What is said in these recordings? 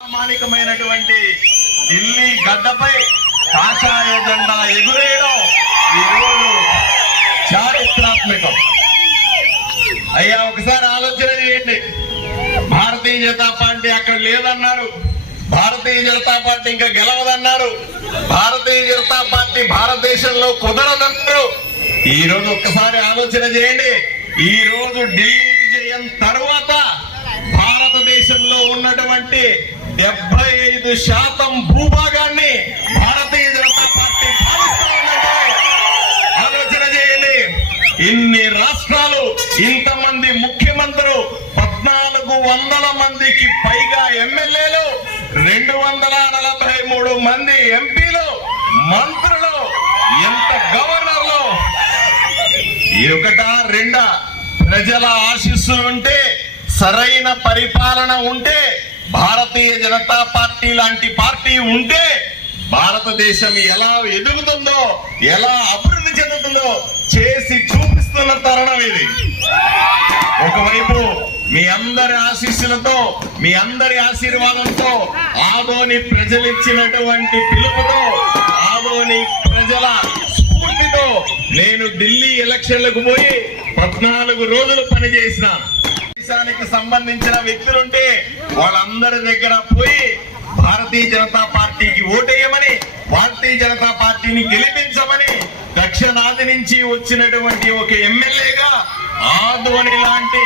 ప్రామాణికమైనటువంటి ఢిల్లీ గడ్డపై కాషాయ జెండా ఎగురేయడం ఈరోజు చారిత్రాత్మకం. అయ్యా ఒకసారి ఆలోచన చేయండి. భారతీయ జనతా పార్టీ అక్కడ లేదన్నారు. భారతీయ జనతా పార్టీ ఇంకా గెలవదన్నారు. భారతీయ జనతా పార్టీ భారతదేశంలో కుదరదన్నారు. ఈ రోజు ఒక్కసారి ఆలోచన చేయండి. ఈ రోజు ఢిల్లీ విజయం తర్వాత భారతదేశంలో ఉన్నటువంటి డెబ్బై ఐదు శాతం భూభాగాన్ని భారతీయ జనతా పార్టీ ఆలోచన చేయండి. ఇన్ని రాష్ట్రాలు ఇంతమంది ముఖ్యమంత్రులు పద్నాలుగు వందల మందికి పైగా ఎమ్మెల్యేలు రెండు వందల నలభై మూడు మంది ఎంపీలు మంత్రులు ఎంత గవర్నర్లు? ఒకటా ఒకట రెండా? ప్రజల ఆశీస్సులు ఉంటే సరైన పరిపాలన ఉంటే భారతీయ జనతా పార్టీ లాంటి పార్టీ ఉంటే భారతదేశం ఎలా ఎదుగుతుందో ఎలా అభివృద్ధి చెందుతుందో చేసి చూపిస్తున్న తరుణం ఇది. ఒకవైపు మీ అందరి ఆశీస్సులతో మీ అందరి ఆశీర్వాదంతో ఆదోని ప్రజలు ఇచ్చినటువంటి పిలుపుతో ఆదోని ప్రజల స్ఫూర్తితో నేను ఢిల్లీ ఎలక్షన్లకు పోయి పద్నాలుగు రోజులు పనిచేసినాను. దేశానికి సంబంధించిన వ్యక్తులుంటే వాళ్ళందరి దగ్గర పోయి భారతీయ జనతా పార్టీకి ఓటేయమని భారతీయ జనతా పార్టీని గెలిపించమని దక్షిణాది నుంచి వచ్చినటువంటి ఒక ఎమ్మెల్యేగా ఆదోని లాంటి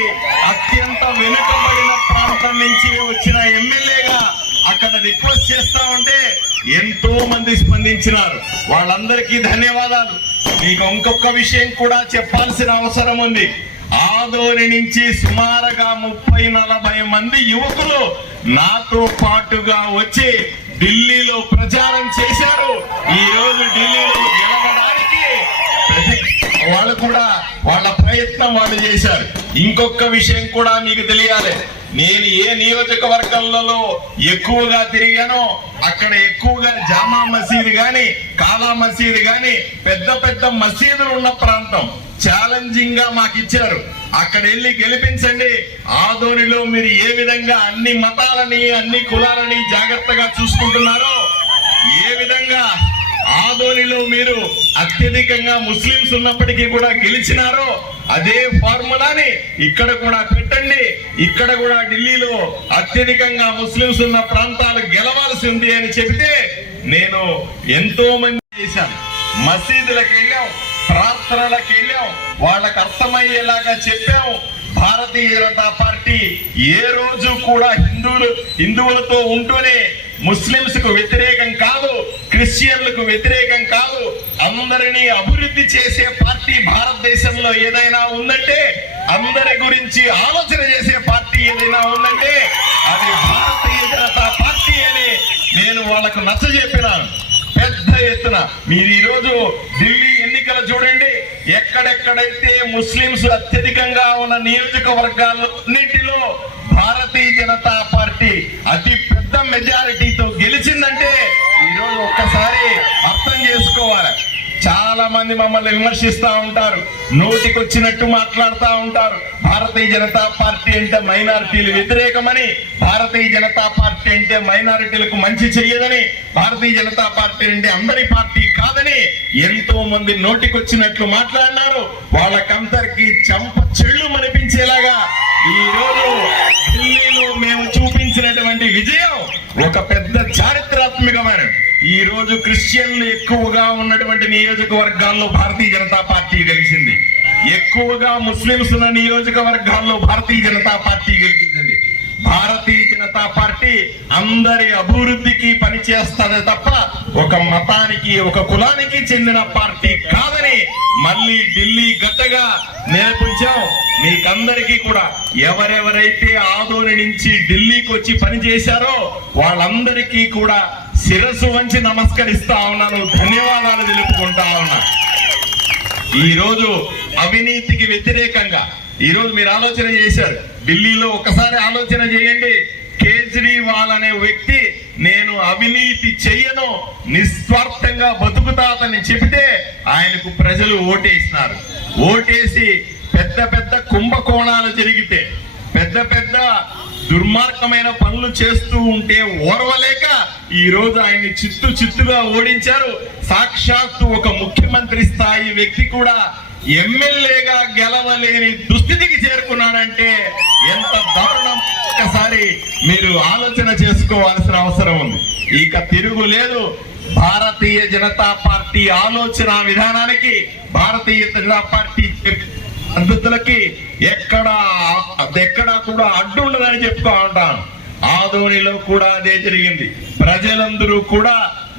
అత్యంత వెనుకబడిన ప్రాంతం నుంచి వచ్చిన ఎమ్మెల్యేగా అక్కడ రిక్వెస్ట్ చేస్తా ఉంటే ఎంతో మంది స్పందించినారు. వాళ్ళందరికీ ధన్యవాదాలు. మీకు ఇంకొక విషయం కూడా చెప్పాల్సిన అవసరం ఉంది. ఆదోని నుంచి సుమారుగా ముప్పై నలభై మంది యువకులు నాతో పాటుగా వచ్చి ఢిల్లీలో ప్రచారం చేశారు. ఈ రోజు ఢిల్లీలో గెలవడానికి వాళ్ళు కూడా వాళ్ళ ప్రయత్నం వాళ్ళు చేశారు. ఇంకొక విషయం కూడా మీకు తెలియాలి. నేను ఏ నియోజకవర్గాలలో ఎక్కువగా తిరిగానో అక్కడ ఎక్కువగా జామా మసీదు గాని కాలా మసీదు గాని పెద్ద పెద్ద మసీదులు ఉన్న ప్రాంతం. ఛాలెంజింగ్గా మాకు ఇచ్చారు. అక్కడ వెళ్ళి గెలిపించండి. ఆదోనిలో మీరు ఏ విధంగా అన్ని మతాలని అన్ని కులాలని జాగ్రత్తగా చూసుకుంటున్నారో ఏ విధంగా ఆదోనిలో మీరు అత్యధికంగా ముస్లింస్ ఉన్నప్పటికీ కూడా గెలిచినారో అదే ఫార్ములాని ఇక్కడ కూడా పెట్టండి. ఇక్కడ కూడా ఢిల్లీలో అత్యధికంగా ముస్లింస్ ఉన్న ప్రాంతాలు గెలవాల్సి ఉంది అని చెబితే నేను ఎంతో మంది చేశాను. మసీదులకు వెళ్ళాం ప్రార్థనలకు వెళ్ళాం వాళ్ళకు అర్థమయ్యేలాగా చెప్పాం. భారతీయ జనతా పార్టీ ఏ రోజు కూడా హిందువులు హిందువులతో ఉంటూనే ముస్లింస్కు వ్యతిరేకం కాదు. క్రిస్టియన్లకు వ్యతిరేకం కాదు. అందరినీ అభివృద్ధి చేసే పార్టీ భారతదేశంలో ఏదైనా ఉందంటే అందరి గురించి ఆలోచన చేసే పార్టీ ఏదైనా ఉందంటే అది భారతీయ జనతా పార్టీ అని నేను వాళ్ళకు నచ్చ చెప్పినాను. పెద్ద ఎత్తున. మీరు ఈరోజు ఢిల్లీ ఎన్నికలు చూడండి. ఎక్కడెక్కడైతే ముస్లింస్ అత్యధికంగా ఉన్న నియోజకవర్గాలన్నింటిలో భారతీయ జనతా పార్టీ అతి పెద్ద మెజారిటీతో గెలిచిందంటే ఈరోజు ఒక్కసారి అర్థం చేసుకోవాలి. చాలా మంది మమ్మల్ని విమర్శిస్తూ ఉంటారు. నోటికొచ్చినట్టు మాట్లాడుతూ ఉంటారు. భారతీయ జనతా పార్టీ అంటే మైనారిటీలు వ్యతిరేకమని భారతీయ జనతా పార్టీ అంటే మైనారిటీలకు మంచి చెయ్యదని భారతీయ జనతా పార్టీ అంటే అందరి పార్టీ కాదని ఎంతో మంది నోటికొచ్చినట్లు మాట్లాడినారు. వాళ్ళకందరికీ చంప చెళ్ళు మనిపించేలాగా ఈ రోజు ఢిల్లీలో మేము చూపించినటువంటి విజయం ఒక పెద్ద చారిత్రాత్మకమైన ఈ రోజు క్రిస్టియన్లు ఎక్కువగా ఉన్నటువంటి నియోజకవర్గాల్లో భారతీయ జనతా పార్టీ గెలిచింది. ఎక్కువగా ముస్లింస్ ఉన్న నియోజకవర్గాల్లో భారతీయ జనతా పార్టీ గెలిచింది. భారతీయ జనతా పార్టీ అందరి అభివృద్ధికి పనిచేస్తుంది తప్ప ఒక మతానికి ఒక కులానికి చెందిన పార్టీ కాదని మళ్ళీ ఢిల్లీ గట్టగా నేర్పించాం. మీకందరికీ కూడా ఎవరెవరైతే ఆదోని నుంచి ఢిల్లీకి వచ్చి పనిచేశారో వాళ్ళందరికీ కూడా శిరస్సు వంచి నమస్కరిస్తా ఉన్నాను. ధన్యవాదాలు తెలుపుకుంటా ఉన్నా. ఈరోజు అవినీతికి వ్యతిరేకంగా ఈరోజు మీరు ఆలోచన చేశారు. ఢిల్లీలో ఒకసారి ఆలోచన చేయండి. కేజ్రీవాల్ అనే వ్యక్తి నేను అవినీతి చెయ్యను నిస్వార్థంగా బతుకుతాతని చెబితే ఆయనకు ప్రజలు ఓటేసినారు. ఓటేసి పెద్ద పెద్ద కుంభకోణాలు జరిగితే పెద్ద పెద్ద దుర్మార్గమైన పనులు చేస్తూ ఉంటే ఓర్వలేక ఈ రోజు ఆయన్ని చిత్తు చిత్తుగా ఓడించారు. సాక్షాత్తు ఒక ముఖ్యమంత్రి స్థాయి వ్యక్తి కూడా ఎమ్మెల్యేగా గెలవలేని దుస్థితికి చేరుకున్నాడంటే ఎంత దారుణం. ఒకసారి మీరు ఆలోచన చేసుకోవాల్సిన అవసరం ఉంది. ఇక తిరుగులేదు భారతీయ జనతా పార్టీ ఆలోచన విధానానికి భారతీయ జనతా పార్టీ పద్ధతులకి ఎక్కడ ఎక్కడా కూడా అడ్డు ఉండదని చెప్పుకో ఉంటాను. ఆదోనిలో కూడా అదే జరిగింది. ప్రజలందరూ కూడా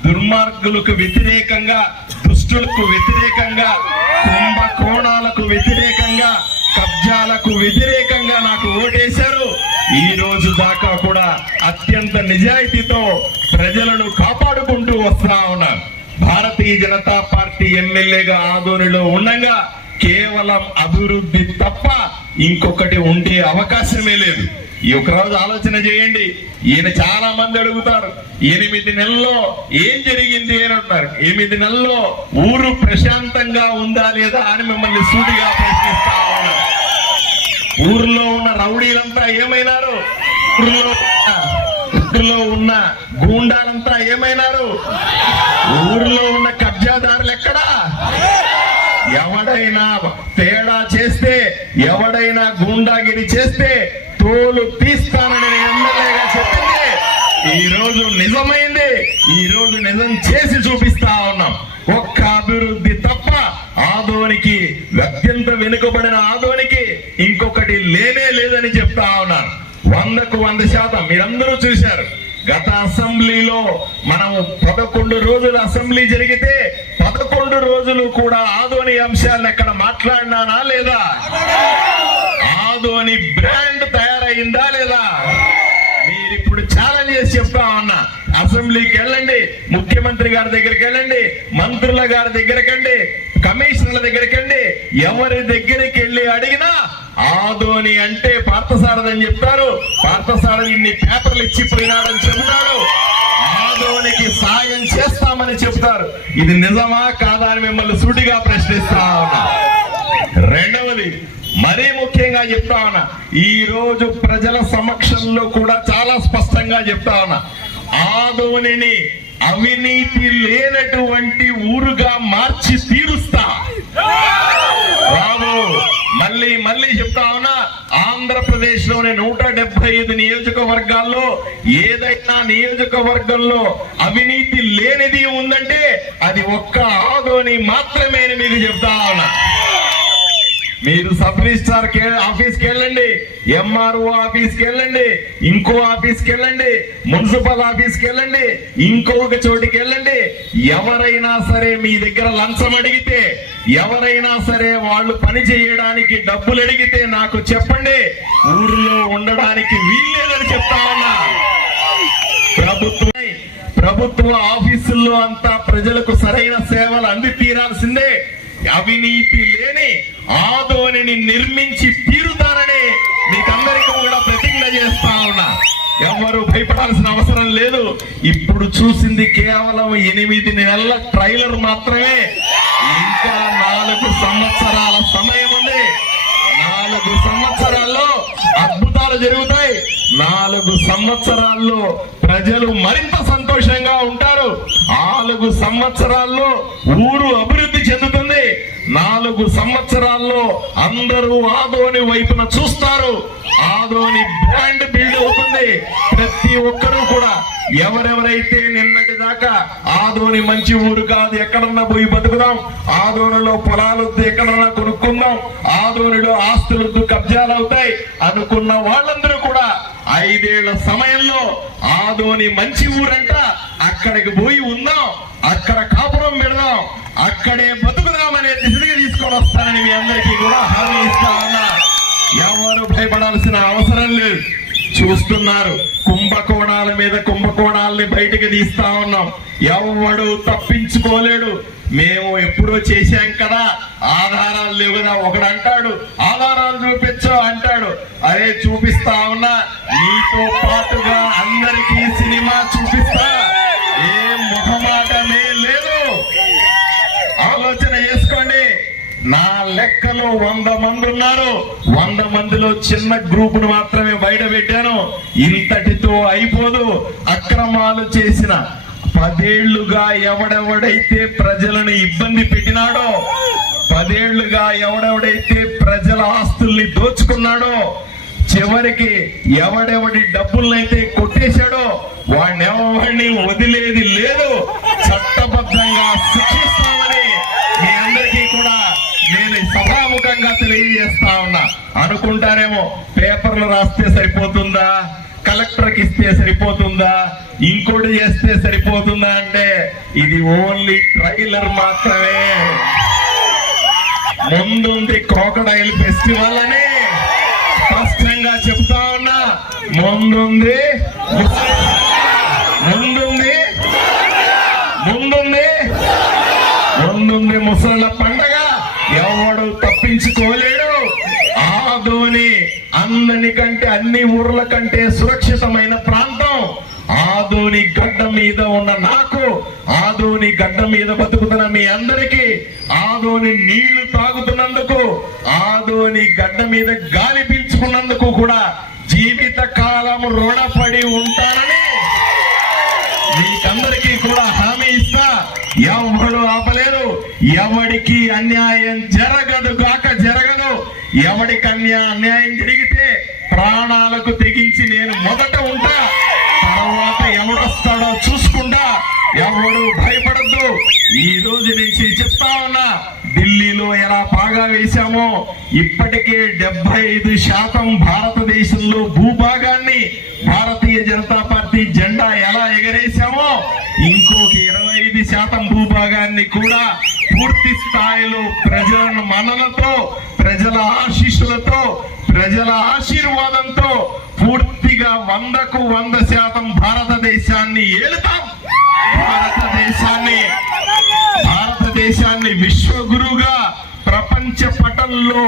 దుర్మార్గులకు వ్యతిరేకంగా దుష్టులకు వ్యతిరేకంగా నాకు వ్యతిరేకంగా నాకు ఓటేశారు. ఈ రోజు దాకా కూడా అత్యంత నిజాయితీతో ప్రజలను కాపాడుకుంటూ వస్తా ఉన్నారు భారతీయ జనతా పార్టీ ఎమ్మెల్యేగా ఆదోనిలో ఉండగా కేవలం అభివృద్ధి తప్ప ఇంకొకటి ఉండే అవకాశమే లేదు. ఈ ఒక రోజు ఆలోచన చేయండి. ఈయన చాలా మంది అడుగుతారు ఎనిమిది నెలల్లో ఏం జరిగింది అని అంటారు ఎనిమిది నెలల్లో ఊరు ప్రశాంతంగా ఉందా లేదా అని మిమ్మల్ని సూటిగా ప్రశ్నిస్తా ఉన్నారు ఊర్లో ఉన్న రౌడీలంతా ఏమైనారు? ఊర్లో ఉన్న గూండాలంతా ఏమైనారు? ఊర్లో ఉన్న కబ్జాదారులు ఎక్కడా? ఎవడైనా తేడా చేస్తే ఎవడైనా గూండాగిరి చేస్తే తోలు తీస్తానని ఎమ్మెల్యేగా చెప్పింది. ఈ రోజు నిజమైంది. ఈ రోజు నిజం చేసి చూపిస్తా ఉన్నాం. ఒక్క అభివృద్ధి ఇంకొకటి లేనే లేదని చెప్తా ఉన్నాను వందకు వంద శాతం. మీరందరూ చూశారు. గత అసెంబ్లీలో మనం పదకొండు రోజులు అసెంబ్లీ జరిగితే పదకొండు రోజులు కూడా ఆదోని అంశాలను ఎక్కడ మాట్లాడినానా లేదా? ఆదోని బ్రాండ్ తయారైందా లేదా? మీరు ఇప్పుడు ఛాలెంజ్ చేసి చెప్తా ఉన్నా. అసెంబ్లీకి వెళ్ళండి. ముఖ్యమంత్రి గారి దగ్గరికి వెళ్ళండి. మంత్రుల గారి దగ్గరకండి కమిషనర్ల దగ్గరకండి ఎవరి దగ్గరికి వెళ్ళి అడిగినా ఆదోని అంటే పార్థసారథని చెప్తారు. పార్థసారథి ఇన్ని పేపర్లు ఇచ్చిపోయినాడని చెబుతాడు ఆదోనికి సాయం చేస్తామని చెప్తారు ఇది నిజమా కాదా అని మిమ్మల్ని సూటిగా ప్రశ్నిస్తా ఉన్నా. రెండవది మరీ ముఖ్యంగా చెప్తా ఉన్నా. ఈ రోజు ప్రజల సమక్షంలో కూడా చాలా స్పష్టంగా చెప్తా ఉన్నా. ఆదోనిని అవినీతి లేనటువంటి ఊరుగా మార్చి తీరుస్తా. రాబో మళ్ళీ మళ్ళీ చెప్తా ఉన్నా ఆంధ్రప్రదేశ్లోని నూట డెబ్బై ఐదు నియోజకవర్గాల్లో ఏదైనా నియోజకవర్గంలో అవినీతి లేనిది ఉందంటే అది ఒక్క ఆదోని మాత్రమే మీకు చెప్తా ఉన్నా. మీరు సబ్ రిజిస్ట్రార్ ఆఫీస్కి వెళ్ళండి. ఎంఆర్ఓ ఆఫీస్కి వెళ్ళండి. ఇంకో ఆఫీస్కి వెళ్ళండి. మున్సిపల్ ఆఫీస్కి వెళ్ళండి. ఇంకొక చోటికి వెళ్ళండి. ఎవరైనా సరే మీ దగ్గర లంచం అడిగితే ఎవరైనా సరే వాళ్ళు పని చేయడానికి డబ్బులు అడిగితే నాకు చెప్పండి. ఊర్లో ఉండడానికి వీల్లేదని చెప్తా ఉన్నా ప్రభుత్వం ప్రభుత్వ ఆఫీసుల్లో అంతా ప్రజలకు సరైన సేవలు అంది తీరాల్సిందే అవినీతి లేని ఆదోనిని నిర్మించి తీరుతానని మీకందరికీ కూడా ప్రతిజ్ఞ చేస్తా ఉన్నా. ఎవరు భయపడాల్సిన అవసరం లేదు. ఇప్పుడు చూసింది కేవలం ఎనిమిది నెలల ట్రైలర్ మాత్రమే. ఇంకా నాలుగు సంవత్సరాల సమయం ఉంది. నాలుగు సంవత్సరాల్లో అద్భుతాలు జరుగుతాయి. నాలుగు సంవత్సరాల్లో ప్రజలు మరింత సంతోషంగా ఉంటారు. నాలుగు సంవత్సరాల్లో ఊరు అభివృద్ధి చెందుతుంది. నాలుగు సంవత్సరాల్లో అందరూ ఆదోని వైపున చూస్తారు. ఆదోని బ్రాండ్ బిల్డ్ అవుతుంది. ప్రతి ఒక్కరూ కూడా ఎవరెవరైతే నిన్నటి దాకా ఆదోని మంచి ఊరు కాదు ఎక్కడన్నా పోయి బతుకుదాం. ఆదోనిలో పొలాలు ఎక్కడన్నా కొనుక్కుందాం. ఆదోనిలో ఆస్తులొద్దు కబ్జాలు అవుతాయి అనుకున్న వాళ్ళందరూ కూడా ఐదేళ్ళ సమయంలో ఆదోని మంచి ఊరంట. అక్కడికి పోయి ఉందాం. అక్కడ కాపురం పెడదాం. అక్కడే తీసుకొని మీ అందరికీ కూడా హామీ ఇస్తా ఉన్నా. ఎవరు భయపడాల్సిన అవసరం లేదు. చూస్తున్నారు. కుంభకోణాల మీద కుంభకోణాలని బయటికి తీస్తా ఉన్నాం. ఎవడు తప్పించుకోలేడు. మేము ఎప్పుడో చేశాం కదా. ఆధారాలు లేవు కదా. ఒకడు అంటాడు ఆధారాలు చూపించు అంటాడు. అరే చూపిస్తా ఉన్నా. నీతో పాటుగా అందరికీ సినిమా చూపిస్తా. నా లెక్కలో వంద మంది ఉన్నారు. వంద మందిలో చిన్న గ్రూప్ను మాత్రమే బయట పెట్టాను ఇంతటితో అయిపోదు. అక్రమాలు చేసిన పదేళ్ళుగా ఎవడెవడైతే ప్రజలను ఇబ్బంది పెట్టినాడో పదేళ్ళుగా ఎవడెవడైతే ప్రజల ఆస్తుల్ని దోచుకున్నాడో చివరికి ఎవడెవడి డబ్బులనైతే కొట్టేశాడో వాడిని వదిలేది లేదు. చట్టబద్ధంగా శిక్షిస్తామని మీ అందరికీ కూడా నేను సభాముఖంగా తెలియజేస్తా ఉన్నా. అనుకుంటారేమో పేపర్లు రాస్తే సరిపోతుందా? కలెక్టర్కి ఇస్తే సరిపోతుందా? ఇంకోటి చేస్తే సరిపోతుందా అంటే ఇది ఓన్లీ ట్రైలర్ మాత్రమే. ముందుంది క్రోకడైల్ ఫెస్టివల్ అని స్పష్టంగా చెప్తా ఉన్నా. ముందుంది ముందుంది ముందుంది ముందుంది ముసళ్ళ పండగ ఎవడు తప్పించుకోలేడు ఆదోని అందరి కంటే అన్ని ఊర్ల కంటే సురక్షితమైన ప్రాంతం. ఆదోని గడ్డ మీద ఉన్న నాకు ఆదోని గడ్డ మీద బతుకుతున్న మీ అందరికీ ఆదోని నీళ్ళు తాగుతున్నందుకు ఆదోని గడ్డ మీద గాలి పీల్చుకున్నందుకు కూడా జీవిత కాలం రుణపడి ఉంటానని మీకందరికీ కూడా హామీ ఇస్తా. ఎవడు ఆపలేరు. ఎవడికి అన్యాయం జరగదు గాక జరగదు. ఎవడికి అన్యాయం జరిగితే ప్రాణాలకు తెగించి నేను మొదట ఉంటా తర్వాత ఎవడొస్తాడో చూసుకుంటా. ఎవడు భయపడద్దు. ఈ రోజు నుంచి చెప్తా ఉన్నా ఢిల్లీలో ఎలా పాగా వేశామో ఇప్పటికే డెబ్బై ఐదు శాతం భారతదేశంలో భూభాగాన్ని భారతీయ జనతా పార్టీ జెండా ఎలా ఎగరేశామో ఇంకొక ఇరవై ఐదు శాతం భూభాగాన్ని కూడా పూర్తి స్థాయిలో ప్రజల మనలతో ప్రజల ఆశీస్సులతో ప్రజల ఆశీర్వాదంతో పూర్తిగా వందకు వంద శాతం భారతదేశాన్ని ఏలుతాం. భారతదేశాన్ని భారతదేశాన్ని విశ్వగురుగా ప్రపంచ పటంలో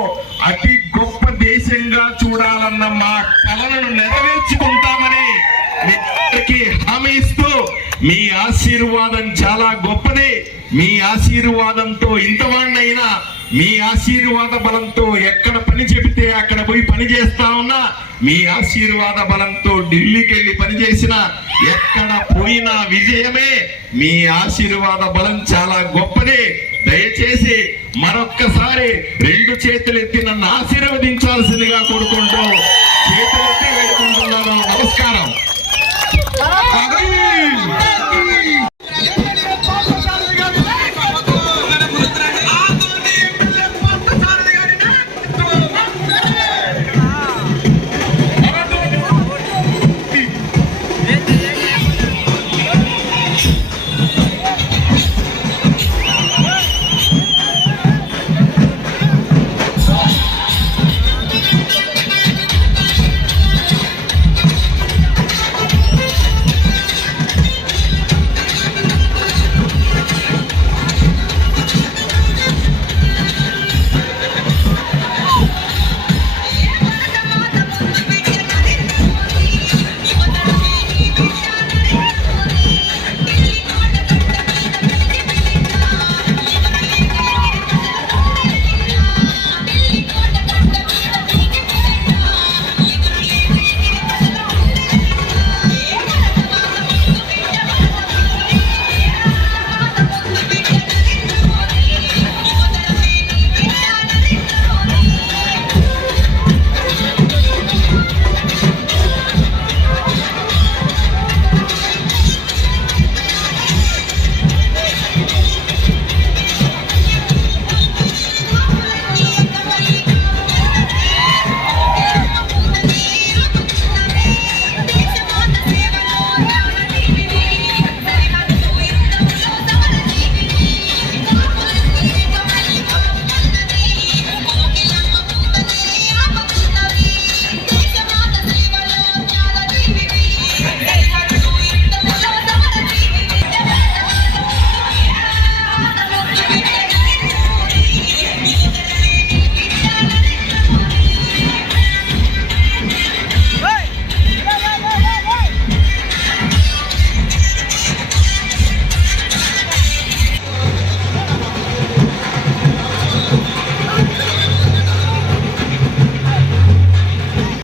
అతి గొప్ప దేశంగా చూడాలన్న మా కలను నెరవేర్చుకుంటామని మీ హామీ ఇస్తూ మీ ఆశీర్వాదం చాలా గొప్పది. మీ ఆశీర్వాదంతో ఇంతవాణ్ణైనా మీ ఆశీర్వాద బలంతో ఎక్కడ పని చెబితే అక్కడ పోయి పని చేస్తా ఉన్నా మీ ఆశీర్వాద బలంతో ఢిల్లీకి వెళ్ళి పనిచేసిన ఎక్కడ పోయినా విజయమే. మీ ఆశీర్వాద బలం చాలా గొప్పది. దయచేసి మరొక్కసారి రెండు చేతులు ఎత్తి నన్ను ఆశీర్వదించాల్సిందిగా కోరుకుంటూ చేతులెత్తి వేడుకుంటున్నాను. నమస్కారం.